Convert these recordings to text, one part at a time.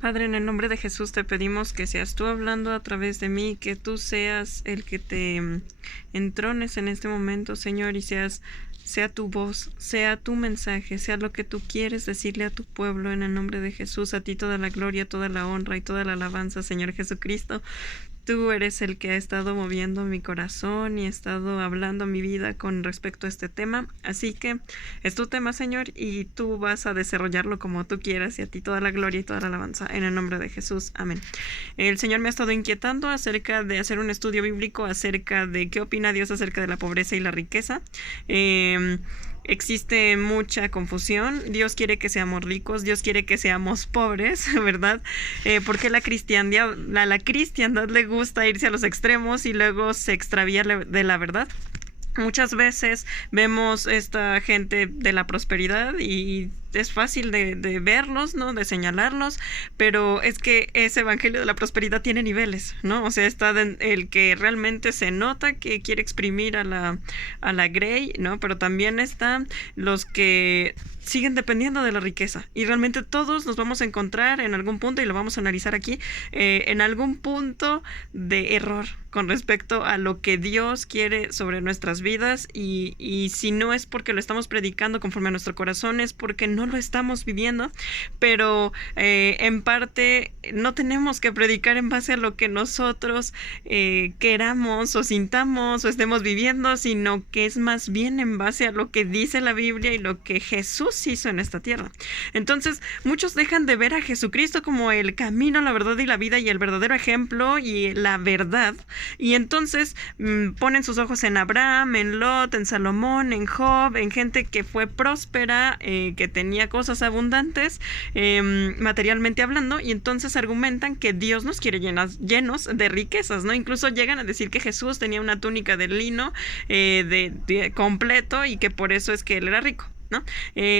Padre, en el nombre de Jesús te pedimos que seas tú hablando a través de mí, que tú seas el que te entrones en este momento, Señor, y sea tu voz, sea tu mensaje, sea lo que tú quieres decirle a tu pueblo en el nombre de Jesús. A ti toda la gloria, toda la honra y toda la alabanza, Señor Jesucristo. Tú eres el que ha estado moviendo mi corazón y ha estado hablando mi vida con respecto a este tema. Así que es tu tema, Señor, y tú vas a desarrollarlo como tú quieras, y a ti toda la gloria y toda la alabanza. En el nombre de Jesús. Amén. El Señor me ha estado inquietando acerca de hacer un estudio bíblico acerca de qué opina Dios acerca de la pobreza y la riqueza. Existe mucha confusión. Dios quiere que seamos ricos, Dios quiere que seamos pobres, ¿verdad? Porque la cristiandad le gusta irse a los extremos y luego se extravía de la verdad. Muchas veces vemos esta gente de la prosperidad y es fácil de verlos, ¿no? De señalarlos, pero es que ese evangelio de la prosperidad tiene niveles, ¿no? O sea, está el que realmente se nota que quiere exprimir a la Grey, ¿no? Pero también están los que siguen dependiendo de la riqueza, y realmente todos nos vamos a encontrar en algún punto, y lo vamos a analizar aquí, en algún punto de error con respecto a lo que Dios quiere sobre nuestras vidas, y si no es porque lo estamos predicando conforme a nuestro corazón, es porque no lo estamos viviendo. Pero en parte no tenemos que predicar en base a lo que nosotros queramos o sintamos o estemos viviendo, sino que es más bien en base a lo que dice la Biblia y lo que Jesús hizo en esta tierra. Entonces muchos dejan de ver a Jesucristo como el camino, la verdad y la vida, y el verdadero ejemplo y la verdad, y entonces ponen sus ojos en Abraham, en Lot, en Salomón, en Job, en gente que fue próspera, que tenía cosas abundantes, materialmente hablando, y entonces argumentan que Dios nos quiere llenos de riquezas, ¿no? Incluso llegan a decir que Jesús tenía una túnica de lino de completo, y que por eso es que él era rico, ¿no?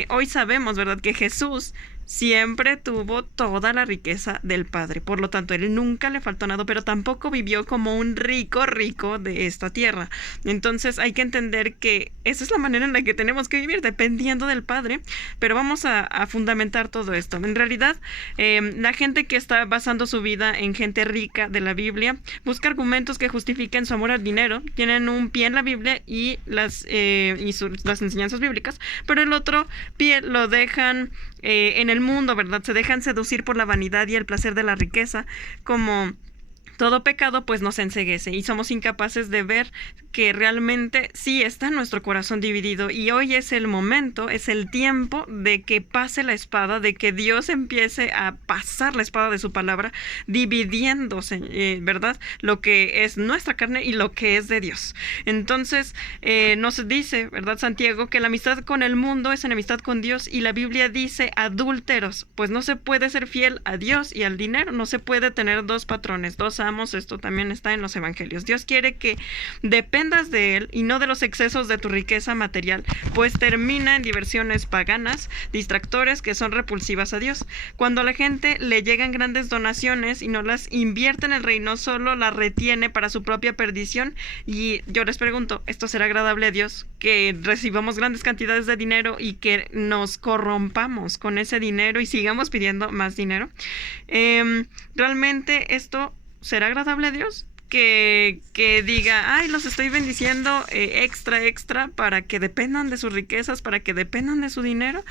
Hoy sabemos, ¿verdad?, que Jesús siempre tuvo toda la riqueza del Padre. Por lo tanto, él nunca le faltó nada, pero tampoco vivió como un rico de esta tierra. Entonces hay que entender que esa es la manera en la que tenemos que vivir, dependiendo del Padre. Pero vamos a fundamentar todo esto. En realidad, la gente que está basando su vida en gente rica de la Biblia busca argumentos que justifiquen su amor al dinero. Tienen un pie en la Biblia y las enseñanzas bíblicas, pero el otro pie lo dejan en el mundo, ¿verdad? Se dejan seducir por la vanidad y el placer de la riqueza. Como todo pecado, pues nos enceguece, y somos incapaces de ver que realmente sí está nuestro corazón dividido, y hoy es el momento, es el tiempo de que pase la espada, de que Dios empiece a pasar la espada de su palabra, dividiéndose, ¿verdad?, lo que es nuestra carne y lo que es de Dios. Entonces nos dice, ¿verdad?, Santiago, que la amistad con el mundo es enemistad con Dios, y la Biblia dice adúlteros. Pues no se puede ser fiel a Dios y al dinero, no se puede tener dos patrones, dos amos. Esto también está en los evangelios. Dios quiere que dependas de él y no de los excesos de tu riqueza material, pues termina en diversiones paganas, distractores que son repulsivas a Dios. Cuando a la gente le llegan grandes donaciones y no las invierte en el reino, solo las retiene para su propia perdición. Y yo les pregunto, ¿esto será agradable a Dios? Que recibamos grandes cantidades de dinero y que nos corrompamos con ese dinero y sigamos pidiendo más dinero. Realmente esto ¿será agradable a Dios? Que diga, ay, los estoy bendiciendo extra para que dependan de sus riquezas, para que dependan de su dinero,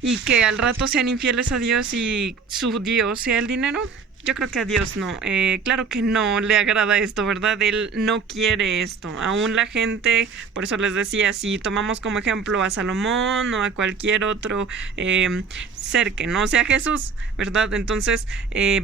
y que al rato sean infieles a Dios y su Dios sea el dinero. Yo creo que a Dios no, claro que no le agrada esto, ¿verdad? Él no quiere esto. Aún la gente, por eso les decía, si tomamos como ejemplo a Salomón o a cualquier otro ser que no sea Jesús, ¿verdad? Entonces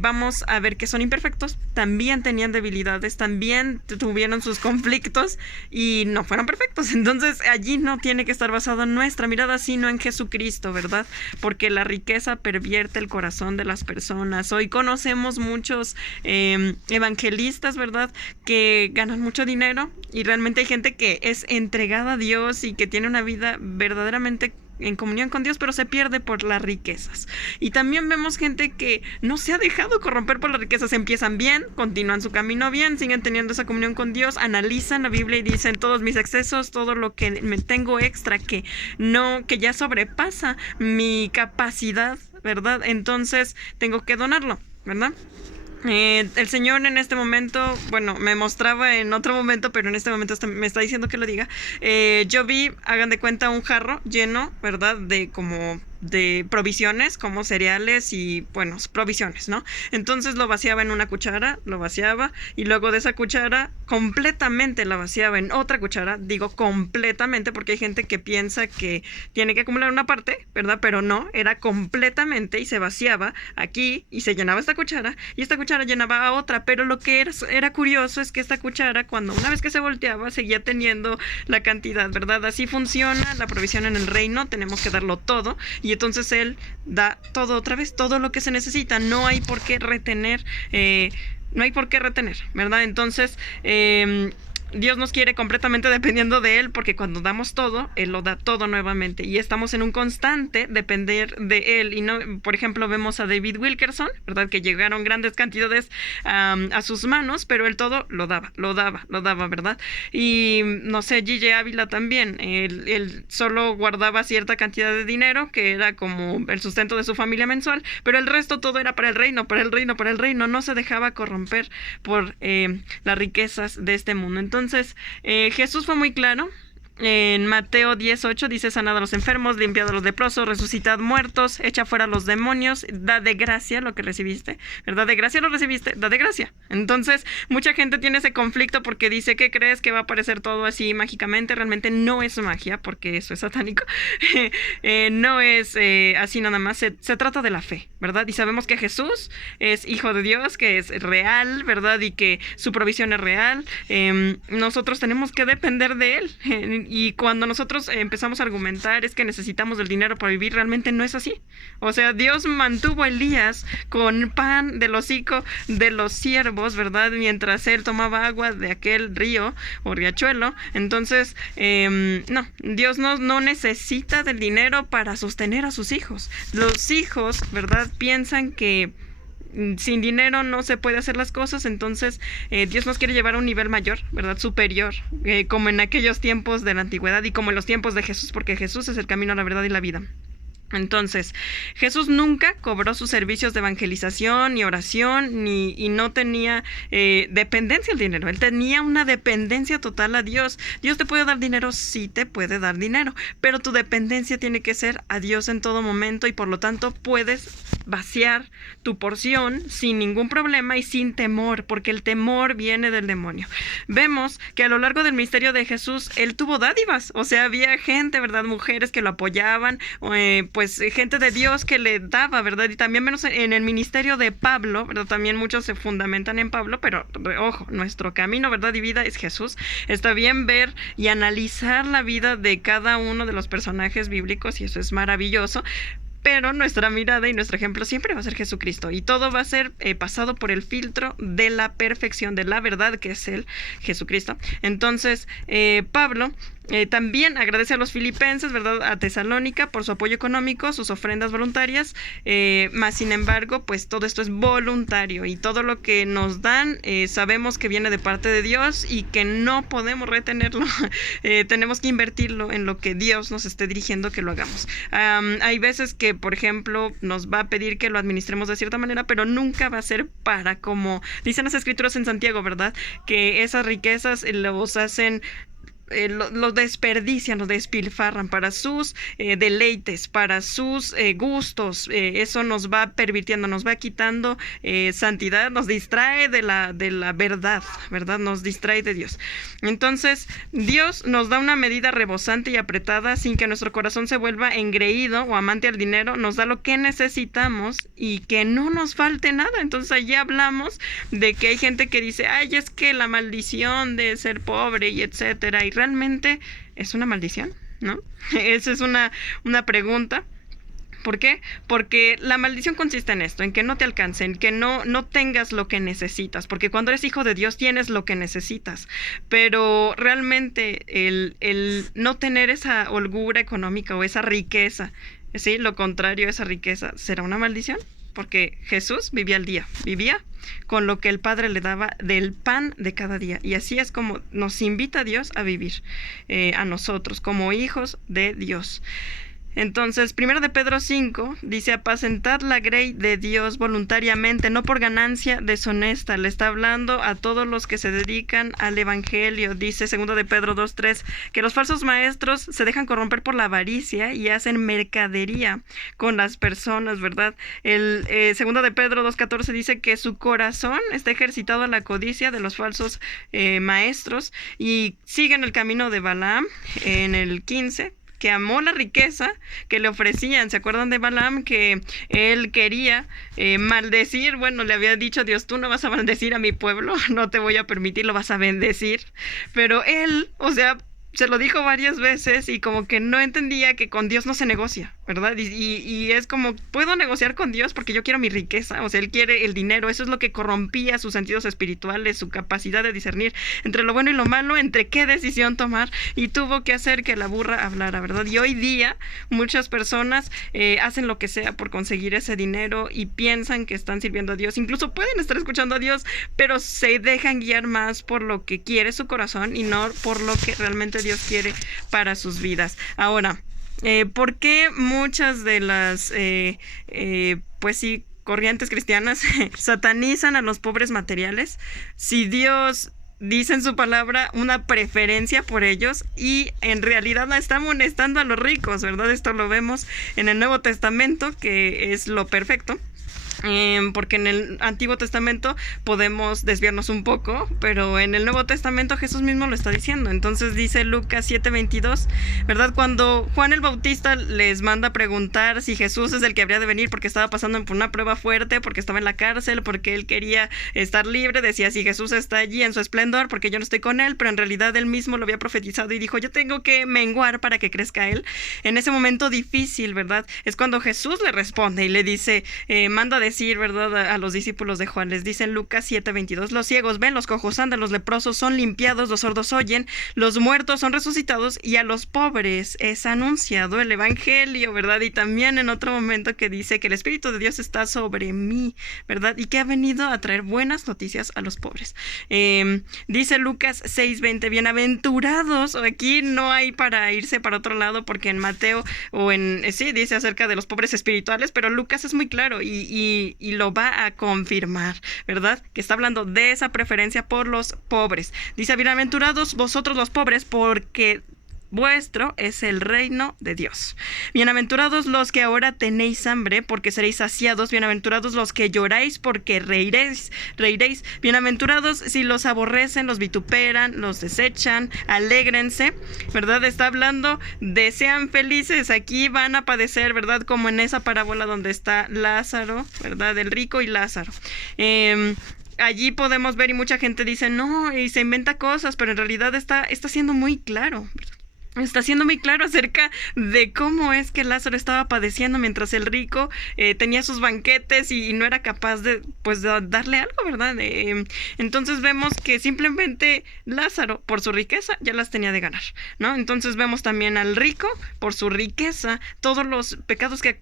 vamos a ver que son imperfectos, también tenían debilidades, también tuvieron sus conflictos y no fueron perfectos. Entonces allí no tiene que estar basada nuestra mirada, sino en Jesucristo, ¿verdad? Porque la riqueza pervierte el corazón de las personas. Hoy conocemos muchos evangelistas, ¿verdad?, que ganan mucho dinero, y realmente hay gente que es entregada a Dios y que tiene una vida verdaderamente en comunión con Dios, pero se pierde por las riquezas. Y también vemos gente que no se ha dejado corromper por las riquezas, empiezan bien, continúan su camino bien, siguen teniendo esa comunión con Dios, analizan la Biblia y dicen, todos mis excesos, todo lo que me tengo extra que ya sobrepasa mi capacidad, ¿verdad? Entonces tengo que donarlo, ¿verdad? El Señor en este momento, bueno, me mostraba en otro momento, pero en este momento me está diciendo que lo diga. Yo vi, hagan de cuenta, un jarro lleno, ¿verdad? De provisiones, como cereales y, bueno, provisiones, ¿no? Entonces lo vaciaba en una cuchara, lo vaciaba, y luego de esa cuchara completamente la vaciaba en otra cuchara. Digo completamente porque hay gente que piensa que tiene que acumular una parte, ¿verdad? Pero no, era completamente, y se vaciaba aquí y se llenaba esta cuchara, y esta cuchara llenaba a otra. Pero lo que era curioso es que esta cuchara, cuando una vez que se volteaba, seguía teniendo la cantidad, ¿verdad? Así funciona la provisión en el reino. Tenemos que darlo todo, y entonces Él da todo otra vez, todo lo que se necesita. No hay por qué retener, ¿verdad? Entonces, Dios nos quiere completamente dependiendo de Él, porque cuando damos todo, Él lo da todo nuevamente, y estamos en un constante depender de Él. Y no, por ejemplo, vemos a David Wilkerson, ¿verdad? Que llegaron grandes cantidades a sus manos, pero Él todo lo daba, ¿verdad? Y no sé, G.J. Ávila también, él solo guardaba cierta cantidad de dinero, que era como el sustento de su familia mensual, pero el resto todo era para el reino, no se dejaba corromper por las riquezas de este mundo. Entonces, Jesús fue muy claro. En Mateo 10:8 dice: sanad a los enfermos, limpiad a los leprosos, resucitad muertos, echa fuera a los demonios, da de gracia lo que recibiste, ¿verdad? De gracia lo recibiste, da de gracia. Entonces, mucha gente tiene ese conflicto porque dice: ¿qué crees? ¿Que va a aparecer todo así mágicamente? Realmente no es magia, porque eso es satánico. No es así nada más. Se trata de la fe, ¿verdad? Y sabemos que Jesús es Hijo de Dios, que es real, ¿verdad? Y que su provisión es real. Nosotros tenemos que depender de Él. Y cuando nosotros empezamos a argumentar es que necesitamos del dinero para vivir, realmente no es así. O sea, Dios mantuvo a Elías con pan del hocico de los siervos, ¿verdad? Mientras él tomaba agua de aquel río o riachuelo. Entonces, no, Dios no necesita del dinero para sostener a sus hijos. Los hijos, ¿verdad? Piensan que sin dinero no se puede hacer las cosas. Entonces Dios nos quiere llevar a un nivel mayor, ¿verdad? Superior, como en aquellos tiempos de la antigüedad y como en los tiempos de Jesús, porque Jesús es el camino, la verdad y la vida. Entonces, Jesús nunca cobró sus servicios de evangelización ni oración, y no tenía dependencia al dinero. Él tenía una dependencia total a Dios. Dios te puede dar dinero, sí te puede dar dinero, pero tu dependencia tiene que ser a Dios en todo momento, y por lo tanto puedes vaciar tu porción sin ningún problema y sin temor, porque el temor viene del demonio. Vemos que a lo largo del ministerio de Jesús, Él tuvo dádivas. O sea, había gente, ¿verdad? Mujeres que lo apoyaban, pues gente de Dios que le daba, ¿verdad? Y también menos en el ministerio de Pablo, ¿verdad? También muchos se fundamentan en Pablo, pero ojo, nuestro camino, ¿verdad? Y vida es Jesús. Está bien ver y analizar la vida de cada uno de los personajes bíblicos, y eso es maravilloso. Pero nuestra mirada y nuestro ejemplo siempre va a ser Jesucristo, y todo va a ser pasado por el filtro de la perfección, de la verdad, que es Él, Jesucristo. Entonces, Pablo también agradece a los filipenses, ¿verdad? A Tesalónica por su apoyo económico, sus ofrendas voluntarias, más sin embargo, pues todo esto es voluntario, y todo lo que nos dan sabemos que viene de parte de Dios y que no podemos retenerlo. Tenemos que invertirlo en lo que Dios nos esté dirigiendo que lo hagamos. Hay veces que, por ejemplo, nos va a pedir que lo administremos de cierta manera, pero nunca va a ser para, como dicen las escrituras en Santiago, ¿verdad? Que esas riquezas los hacen lo desperdician, lo despilfarran para sus deleites, para sus gustos. Eso nos va pervirtiendo, nos va quitando santidad, nos distrae de la verdad, ¿verdad? Nos distrae de Dios. Entonces, Dios nos da una medida rebosante y apretada sin que nuestro corazón se vuelva engreído o amante al dinero. Nos da lo que necesitamos y que no nos falte nada. Entonces, allí hablamos de que hay gente que dice: ay, es que la maldición de ser pobre y etcétera, y realmente es una maldición, ¿no? Esa es una pregunta. ¿Por qué? Porque la maldición consiste en esto, en que no te alcance, en que no tengas lo que necesitas, porque cuando eres hijo de Dios tienes lo que necesitas, pero realmente el no tener esa holgura económica o esa riqueza, ¿sí? Lo contrario a esa riqueza, ¿será una maldición? Porque Jesús vivía al día, vivía con lo que el Padre le daba del pan de cada día. Y así es como nos invita Dios a vivir a nosotros como hijos de Dios. Entonces, 1 de Pedro 5 dice: apacentad la grey de Dios voluntariamente, no por ganancia deshonesta. Le está hablando a todos los que se dedican al evangelio. Dice 2 de Pedro 2:3 que los falsos maestros se dejan corromper por la avaricia y hacen mercadería con las personas, ¿verdad? El 2 de Pedro 2:14 dice que su corazón está ejercitado a la codicia de los falsos maestros, y siguen el camino de Balaam en el 15, que amó la riqueza que le ofrecían. ¿Se acuerdan de Balaam? Que él quería maldecir. Bueno, le había dicho a Dios: tú no vas a maldecir a mi pueblo, no te voy a permitir, lo vas a bendecir. Pero él, o sea, se lo dijo varias veces y como que no entendía que con Dios no se negocia, ¿verdad? Y es como, puedo negociar con Dios porque yo quiero mi riqueza. O sea, él quiere el dinero. Eso es lo que corrompía sus sentidos espirituales, su capacidad de discernir entre lo bueno y lo malo, entre qué decisión tomar, y tuvo que hacer que la burra hablara, ¿verdad? Y hoy día muchas personas hacen lo que sea por conseguir ese dinero y piensan que están sirviendo a Dios. Incluso pueden estar escuchando a Dios, pero se dejan guiar más por lo que quiere su corazón y no por lo que realmente Dios quiere para sus vidas. Ahora, ¿por qué muchas de las, pues sí, corrientes cristianas satanizan a los pobres materiales? Si Dios dice en su palabra una preferencia por ellos, y en realidad la está amonestando a los ricos, ¿verdad? Esto lo vemos en el Nuevo Testamento, que es lo perfecto. Porque en el Antiguo Testamento podemos desviarnos un poco, pero en el Nuevo Testamento Jesús mismo lo está diciendo. Entonces dice Lucas 7:22, ¿verdad? Cuando Juan el Bautista les manda a preguntar si Jesús es el que habría de venir, porque estaba pasando por una prueba fuerte, porque estaba en la cárcel, porque él quería estar libre, decía: si Jesús está allí en su esplendor, porque yo no estoy con él. Pero en realidad él mismo lo había profetizado y dijo: yo tengo que menguar para que crezca él. En ese momento difícil, ¿verdad? Es cuando Jesús le responde y le dice, manda decir, ¿verdad?, a los discípulos de Juan. Les dice en Lucas 7:22: los ciegos ven, los cojos andan, los leprosos son limpiados, los sordos oyen, los muertos son resucitados, y a los pobres es anunciado el evangelio, ¿verdad? Y también en otro momento que dice que el Espíritu de Dios está sobre mí, ¿verdad? Y que ha venido a traer buenas noticias a los pobres. Dice Lucas 6:20: bienaventurados. Aquí no hay para irse para otro lado, porque en Mateo sí dice acerca de los pobres espirituales, pero Lucas es muy claro y lo va a confirmar, ¿verdad? Que está hablando de esa preferencia por los pobres. Dice: bienaventurados vosotros los pobres, porque vuestro es el reino de Dios. Bienaventurados los que ahora tenéis hambre, porque seréis saciados. Bienaventurados los que lloráis, porque reiréis. Bienaventurados si los aborrecen, los vituperan, los desechan, alégrense, ¿verdad? Está hablando de sean felices. Aquí van a padecer, ¿verdad? Como en esa parábola donde está Lázaro, ¿verdad? El rico y Lázaro. Allí podemos ver, y mucha gente dice no, y se inventa cosas, pero en realidad está siendo muy claro, ¿verdad? Está siendo muy claro acerca de cómo es que Lázaro estaba padeciendo mientras el rico tenía sus banquetes y no era capaz de, pues, de darle algo, ¿verdad? Entonces vemos que simplemente Lázaro, por su riqueza, ya las tenía de ganar, ¿no? Entonces vemos también al rico, por su riqueza, todos los pecados que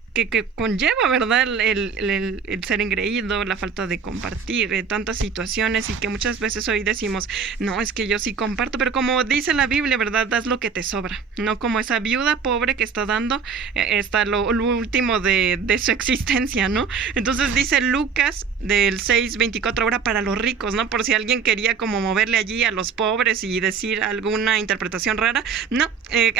conlleva, ¿verdad? El ser engreído, la falta de compartir, tantas situaciones, y que muchas veces hoy decimos, no, es que yo sí comparto, pero como dice la Biblia, ¿verdad? Das lo que te sobra. No como esa viuda pobre que está dando está lo último de su existencia, ¿no? Entonces dice Lucas del 6:24, ahora para los ricos, ¿no? Por si alguien quería como moverle allí a los pobres y decir alguna interpretación rara. No,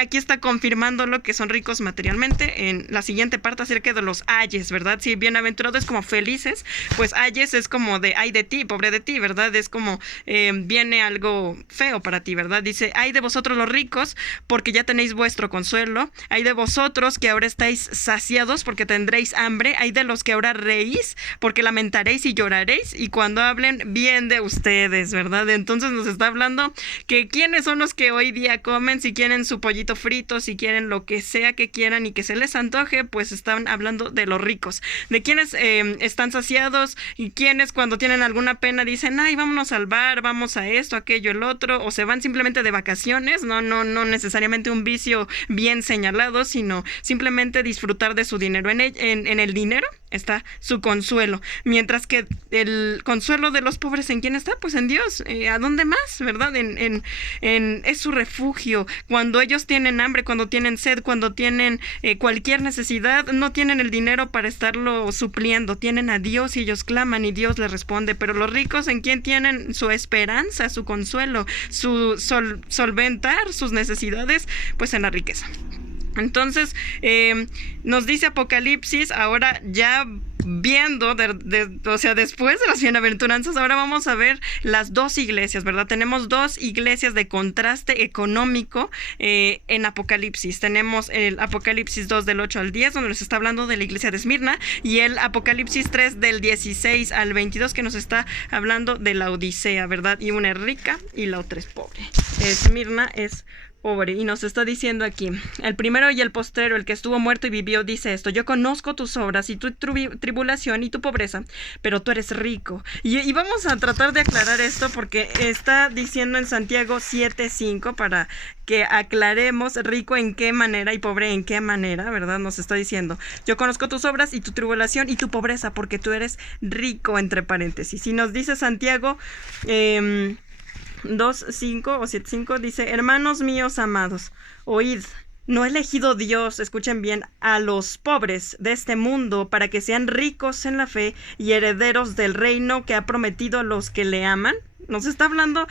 aquí está confirmando lo que son ricos materialmente en la siguiente parte acerca de los ayes, ¿verdad? Si bienaventurados es como felices, pues ayes es como de ay de ti, pobre de ti, ¿verdad? Es como viene algo feo para ti, ¿verdad? Dice: ay de vosotros los ricos, porque ya tenéis vuestro consuelo. Hay de vosotros que ahora estáis saciados, porque tendréis hambre. Hay de los que ahora reís, porque lamentaréis y lloraréis, y cuando hablen bien de ustedes, ¿verdad? Entonces nos está hablando que quiénes son los que hoy día comen, si quieren su pollito frito, si quieren lo que sea que quieran y que se les antoje, pues están hablando de los ricos, de quienes están saciados, y quienes cuando tienen alguna pena dicen: ay, vámonos al bar, vamos a esto, aquello, el otro, o se van simplemente de vacaciones, no necesariamente un vicio bien señalado, sino simplemente disfrutar de su dinero. En el dinero está su consuelo. Mientras que el consuelo de los pobres, ¿en quién está? Pues en Dios. ¿A dónde más? ¿Verdad? Es su refugio. Cuando ellos tienen hambre, cuando tienen sed, cuando tienen cualquier necesidad, no tienen el dinero para estarlo supliendo. Tienen a Dios y ellos claman y Dios les responde. Pero los ricos, ¿en quién tienen su esperanza, su consuelo, su solventar sus necesidades? Pues en la riqueza. Entonces, nos dice Apocalipsis, ahora ya viendo, o sea, después de las bienaventuranzas, ahora vamos a ver las dos iglesias, ¿verdad? Tenemos dos iglesias de contraste económico en Apocalipsis. Tenemos el Apocalipsis 2 del 8 al 10, donde nos está hablando de la iglesia de Esmirna, y el Apocalipsis 3 del 16 al 22, que nos está hablando de la Odisea, ¿verdad? Y una es rica y la otra es pobre. Esmirna es pobre, y nos está diciendo aquí: el primero y el postrero, el que estuvo muerto y vivió, dice esto: yo conozco tus obras y tu tribulación y tu pobreza, pero tú eres rico. Y vamos a tratar de aclarar esto, porque está diciendo en Santiago 7:5, para que aclaremos rico en qué manera y pobre en qué manera, ¿verdad? Nos está diciendo: yo conozco tus obras y tu tribulación y tu pobreza, porque tú eres rico, entre paréntesis. Y nos dice Santiago 2:5 o 7:5, dice: hermanos míos amados, oíd, no ha elegido Dios, escuchen bien, a los pobres de este mundo para que sean ricos en la fe y herederos del reino que ha prometido a los que le aman. Nos está hablando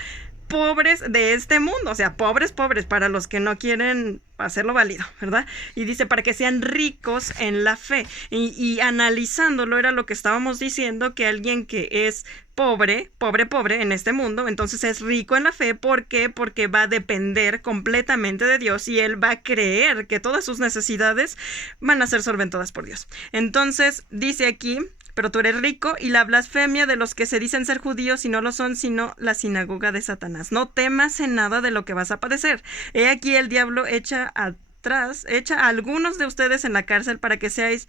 pobres de este mundo, o sea, pobres para los que no quieren hacerlo válido, ¿verdad? Y dice para que sean ricos en la fe. Y analizándolo, era lo que estábamos diciendo, que alguien que es pobre en este mundo, entonces es rico en la fe. ¿Por qué? Porque va a depender completamente de Dios y él va a creer que todas sus necesidades van a ser solventadas por Dios. Entonces dice aquí: pero tú eres rico, y la blasfemia de los que se dicen ser judíos y no lo son, sino la sinagoga de Satanás. No temas en nada de lo que vas a padecer. He aquí el diablo echa a algunos de ustedes en la cárcel para que seáis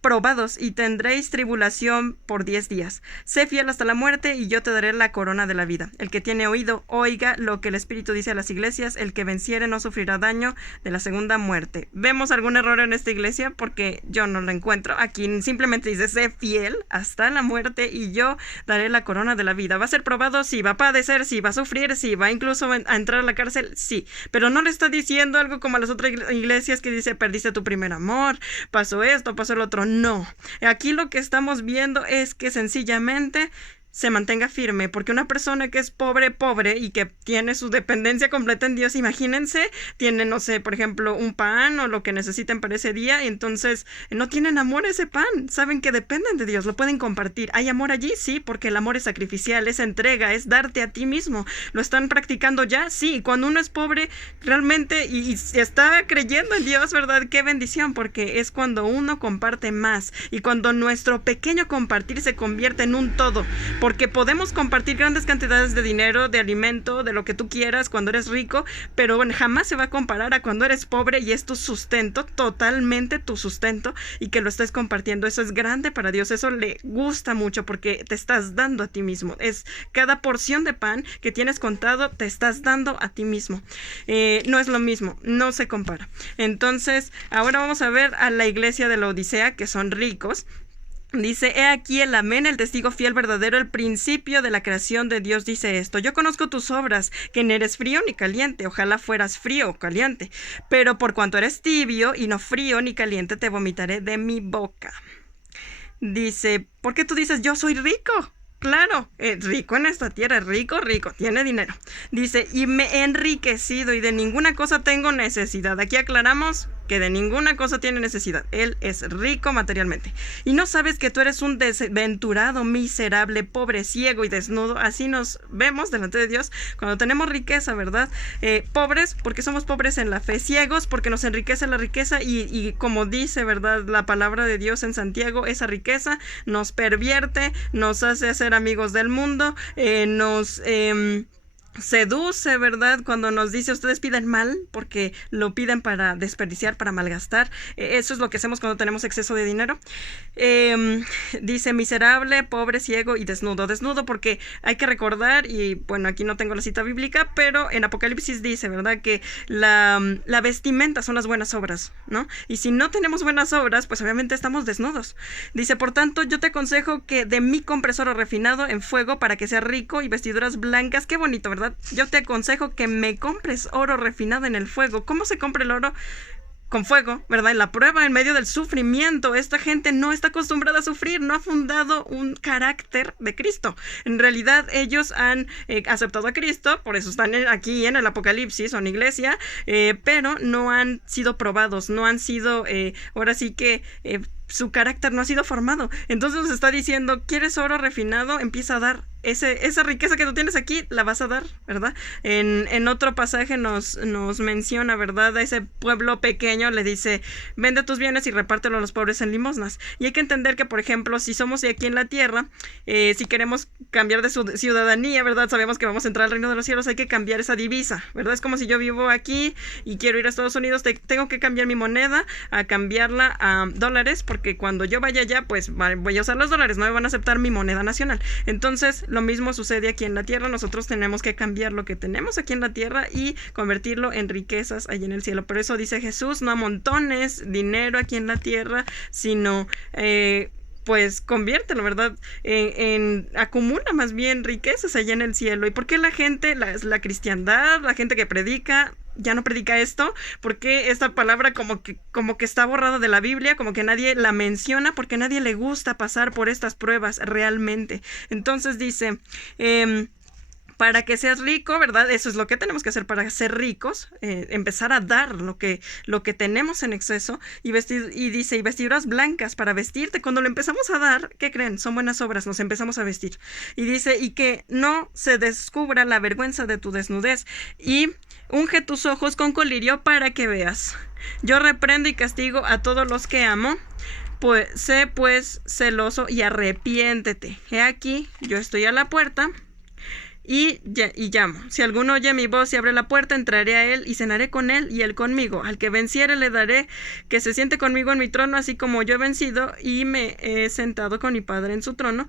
probados y tendréis tribulación por 10 días. Sé fiel hasta la muerte y yo te daré la corona de la vida. El que tiene oído, oiga lo que el Espíritu dice a las iglesias. El que venciere no sufrirá daño de la segunda muerte. ¿Vemos algún error en esta iglesia? Porque yo no lo encuentro. Aquí simplemente dice: sé fiel hasta la muerte y yo daré la corona de la vida. ¿Va a ser probado? Sí. ¿Va a padecer? Sí. ¿Va a sufrir? Sí. ¿Va incluso a entrar a la cárcel? Sí. Pero no le está diciendo algo como a las otras iglesias que dice: perdiste tu primer amor, pasó esto, pasó el otro. No, aquí lo que estamos viendo es que sencillamente se mantenga firme, porque una persona que es pobre y que tiene su dependencia completa en Dios, imagínense, tiene, no sé, por ejemplo, un pan o lo que necesiten para ese día, y entonces no tienen amor a ese pan, saben que dependen de Dios, lo pueden compartir. ¿Hay amor allí? Sí, porque el amor es sacrificial, es entrega, es darte a ti mismo. ¿Lo están practicando ya? Sí. Cuando uno es pobre realmente y está creyendo en Dios, ¿verdad? Qué bendición, porque es cuando uno comparte más, y cuando nuestro pequeño compartir se convierte en un todo. Porque podemos compartir grandes cantidades de dinero, de alimento, de lo que tú quieras cuando eres rico, pero bueno, jamás se va a comparar a cuando eres pobre y es tu sustento, totalmente tu sustento, y que lo estés compartiendo. Eso es grande para Dios, eso le gusta mucho, porque te estás dando a ti mismo. Es cada porción de pan que tienes contado, te estás dando a ti mismo. No es lo mismo, no se compara. Entonces, ahora vamos a ver a la iglesia de la Odisea, que son ricos. Dice: he aquí el amén, el testigo fiel verdadero, el principio de la creación de Dios dice esto: yo conozco tus obras, que ni eres frío ni caliente, ojalá fueras frío o caliente, pero por cuanto eres tibio y no frío ni caliente, te vomitaré de mi boca. Dice: ¿por qué tú dices yo soy rico? Claro, rico en esta tierra, rico, tiene dinero. Dice: y me he enriquecido y de ninguna cosa tengo necesidad. Aquí aclaramos que de ninguna cosa tiene necesidad. Él es rico materialmente. Y no sabes que tú eres un desventurado, miserable, pobre, ciego y desnudo. Así nos vemos delante de Dios cuando tenemos riqueza, ¿verdad? Pobres porque somos pobres en la fe, ciegos porque nos enriquece la riqueza, y como dice, ¿verdad?, la palabra de Dios en Santiago, esa riqueza nos pervierte, nos hace ser amigos del mundo, nos seduce, ¿verdad? Cuando nos dice ustedes piden mal porque lo piden para desperdiciar, para malgastar. Eso es lo que hacemos cuando tenemos exceso de dinero. Dice miserable, pobre, ciego y desnudo. Desnudo porque hay que recordar, y bueno, aquí no tengo la cita bíblica, pero en Apocalipsis dice, ¿verdad? Que la vestimenta son las buenas obras, ¿no? Y si no tenemos buenas obras, pues obviamente estamos desnudos. Dice, por tanto, yo te aconsejo que de mí compres oro refinado en fuego para que sea rico y vestiduras blancas. Qué bonito, ¿verdad? Yo te aconsejo que me compres oro refinado en el fuego. ¿Cómo se compra el oro? Con fuego, ¿verdad? En la prueba, en medio del sufrimiento. Esta gente no está acostumbrada a sufrir, no ha fundado un carácter de Cristo. En realidad, ellos han aceptado a Cristo, por eso están aquí en el Apocalipsis, son iglesia, pero no han sido probados, no han sido, ahora sí que su carácter no ha sido formado. Entonces nos está diciendo, ¿quieres oro refinado? Empieza a dar. Esa riqueza que tú tienes aquí, la vas a dar, ¿verdad? En otro pasaje nos menciona, ¿verdad? A ese pueblo pequeño le dice, vende tus bienes y repártelo a los pobres en limosnas. Y hay que entender que, por ejemplo, si somos de aquí en la tierra, si queremos cambiar de ciudadanía, ¿verdad? Sabemos que vamos a entrar al reino de los cielos, hay que cambiar esa divisa, ¿verdad? Es como si yo vivo aquí y quiero ir a Estados Unidos, tengo que cambiar mi moneda a cambiarla a dólares, porque cuando yo vaya allá, pues voy a usar los dólares, no me van a aceptar mi moneda nacional. Entonces, lo mismo sucede aquí en la tierra. Nosotros tenemos que cambiar lo que tenemos aquí en la tierra y convertirlo en riquezas allí en el cielo. Por eso dice Jesús, no amontones dinero aquí en la tierra, sino pues conviértelo, ¿verdad? Acumula más bien riquezas allá en el cielo. ¿Y por qué la gente, la cristiandad, la gente que predica, ya no predica esto? Porque esta palabra como que está borrada de la Biblia, como que nadie la menciona, porque a nadie le gusta pasar por estas pruebas realmente. Entonces dice, para que seas rico, ¿verdad? Eso es lo que tenemos que hacer para ser ricos, empezar a dar lo que tenemos en exceso, y dice, y vestiduras blancas para vestirte. Cuando lo empezamos a dar, ¿qué creen? Son buenas obras, nos empezamos a vestir. Y dice, y que no se descubra la vergüenza de tu desnudez, y unge tus ojos con colirio para que veas. Yo reprendo y castigo a todos los que amo. Pues sé pues celoso y arrepiéntete. He aquí, yo estoy a la puerta y llamo. Si alguno oye mi voz y abre la puerta, entraré a él y cenaré con él y él conmigo. Al que venciere le daré que se siente conmigo en mi trono, así como yo he vencido y me he sentado con mi Padre en su trono.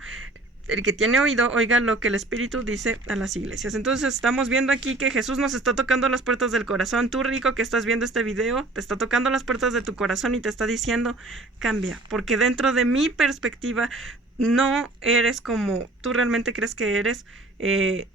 El que tiene oído, oiga lo que el Espíritu dice a las iglesias. Entonces estamos viendo aquí que Jesús nos está tocando las puertas del corazón. Tú, rico, que estás viendo este video, te está tocando las puertas de tu corazón y te está diciendo, cambia, porque dentro de mi perspectiva no eres como tú realmente crees que eres.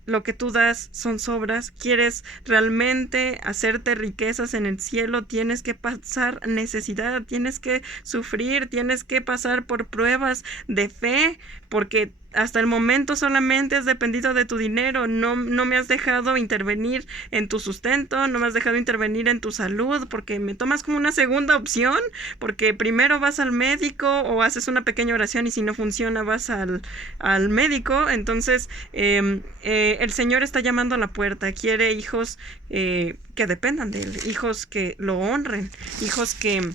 Lo que tú das son sobras. Quieres realmente hacerte riquezas en el cielo, tienes que pasar necesidad, tienes que sufrir, tienes que pasar por pruebas de fe, porque hasta el momento solamente has dependido de tu dinero, no me has dejado intervenir en tu sustento, no me has dejado intervenir en tu salud, porque me tomas como una segunda opción, porque primero vas al médico o haces una pequeña oración y si no funciona vas al médico. Entonces el Señor está llamando a la puerta, quiere hijos que dependan de Él, hijos que lo honren, hijos que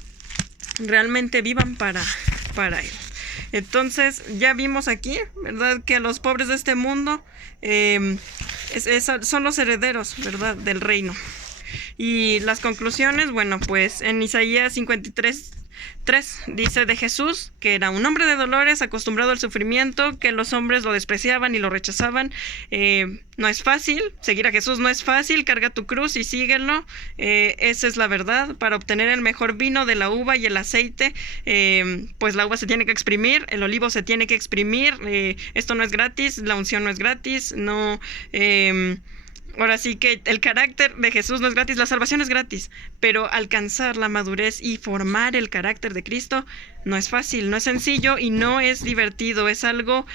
realmente vivan para Él. Entonces ya vimos aquí, ¿verdad?, que los pobres de este mundo son los herederos, ¿verdad?, del reino. Y las conclusiones, bueno, pues en Isaías 53:3 dice de Jesús que era un hombre de dolores, acostumbrado al sufrimiento, que los hombres lo despreciaban y lo rechazaban. No es fácil, seguir a Jesús no es fácil, carga tu cruz y síguelo. Esa es la verdad. Para obtener el mejor vino de la uva y el aceite, pues la uva se tiene que exprimir, el olivo se tiene que exprimir. Esto no es gratis, la unción no es gratis, no... Ahora sí que el carácter de Jesús no es gratis, la salvación es gratis, pero alcanzar la madurez y formar el carácter de Cristo no es fácil, no es sencillo y no es divertido, es algo...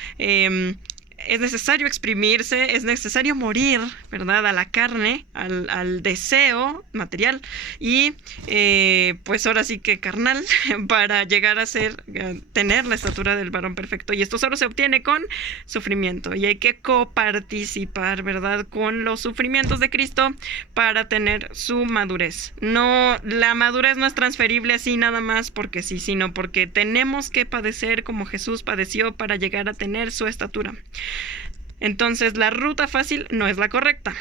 es necesario exprimirse, es necesario morir, ¿verdad?, a la carne, al deseo material y pues ahora sí que carnal para llegar a tener la estatura del varón perfecto. Y esto solo se obtiene con sufrimiento y hay que coparticipar, ¿verdad?, con los sufrimientos de Cristo para tener su madurez. La madurez no es transferible así nada más porque sí, sino porque tenemos que padecer como Jesús padeció para llegar a tener su estatura. Entonces, la ruta fácil no es la correcta.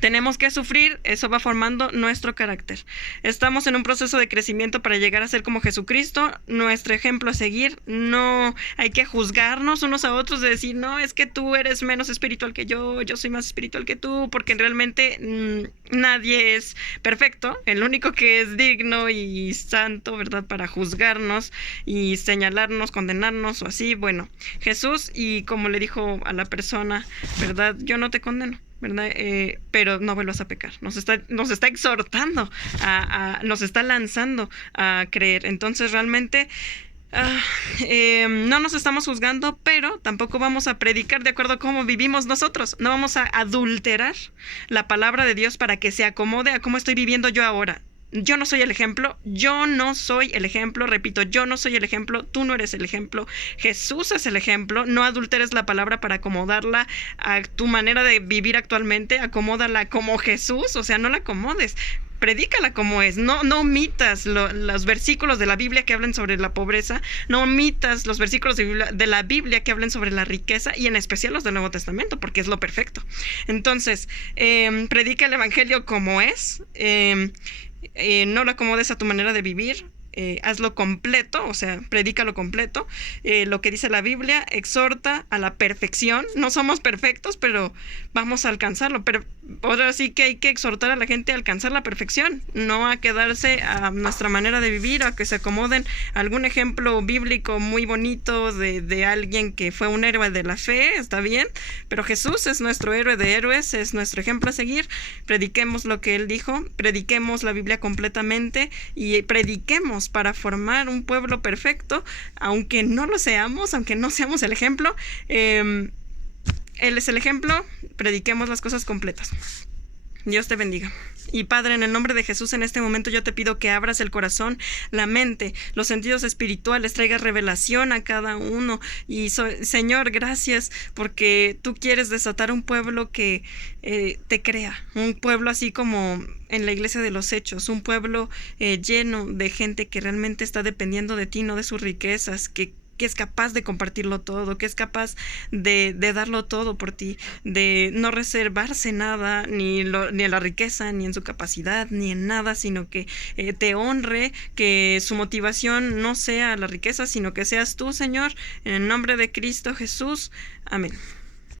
Tenemos que sufrir, eso va formando nuestro carácter. Estamos en un proceso de crecimiento para llegar a ser como Jesucristo, nuestro ejemplo a seguir. No hay que juzgarnos unos a otros de decir, no, es que tú eres menos espiritual que yo soy más espiritual que tú, porque realmente nadie es perfecto. El único que es digno y santo, ¿verdad?, para juzgarnos y señalarnos, condenarnos o así, bueno, Jesús, y como le dijo a la persona, ¿verdad?, yo no te condeno, ¿verdad? Pero no vuelvas a pecar. Nos está exhortando, nos está lanzando a creer. Entonces realmente no nos estamos juzgando, pero tampoco vamos a predicar de acuerdo a cómo vivimos nosotros. No vamos a adulterar la palabra de Dios para que se acomode a cómo estoy viviendo yo ahora. Yo no soy el ejemplo, repito, yo no soy el ejemplo, tú no eres el ejemplo, Jesús es el ejemplo. No adulteres la palabra para acomodarla a tu manera de vivir actualmente, acomódala como Jesús, o sea, no la acomodes. Predícala como es, no omitas los versículos de la Biblia que hablen sobre la pobreza, no omitas los versículos de la Biblia que hablen sobre la riqueza, y en especial los del Nuevo Testamento, porque es lo perfecto. Entonces, predica el Evangelio como es, no lo acomodes a tu manera de vivir, hazlo completo, o sea, predícalo completo, lo que dice la Biblia, exhorta a la perfección. No somos perfectos, pero vamos a alcanzarlo. Pero ahora sí que hay que exhortar a la gente a alcanzar la perfección, no a quedarse a nuestra manera de vivir, a que se acomoden a algún ejemplo bíblico muy bonito de alguien que fue un héroe de la fe, está bien, pero Jesús es nuestro héroe de héroes, es nuestro ejemplo a seguir. Prediquemos lo que él dijo, prediquemos la Biblia completamente y prediquemos para formar un pueblo perfecto, aunque no lo seamos, aunque no seamos el ejemplo. Él es el ejemplo, prediquemos las cosas completas. Dios te bendiga. Y Padre, en el nombre de Jesús, en este momento yo te pido que abras el corazón, la mente, los sentidos espirituales, traigas revelación a cada uno. Y Señor, gracias porque tú quieres desatar un pueblo que te crea, un pueblo así como en la iglesia de los Hechos, un pueblo lleno de gente que realmente está dependiendo de ti, no de sus riquezas, que es capaz de compartirlo todo, que es capaz de darlo todo por ti, de no reservarse nada, ni en la riqueza, ni en su capacidad, ni en nada, sino que te honre, que su motivación no sea la riqueza, sino que seas tú, Señor, en el nombre de Cristo Jesús. Amén.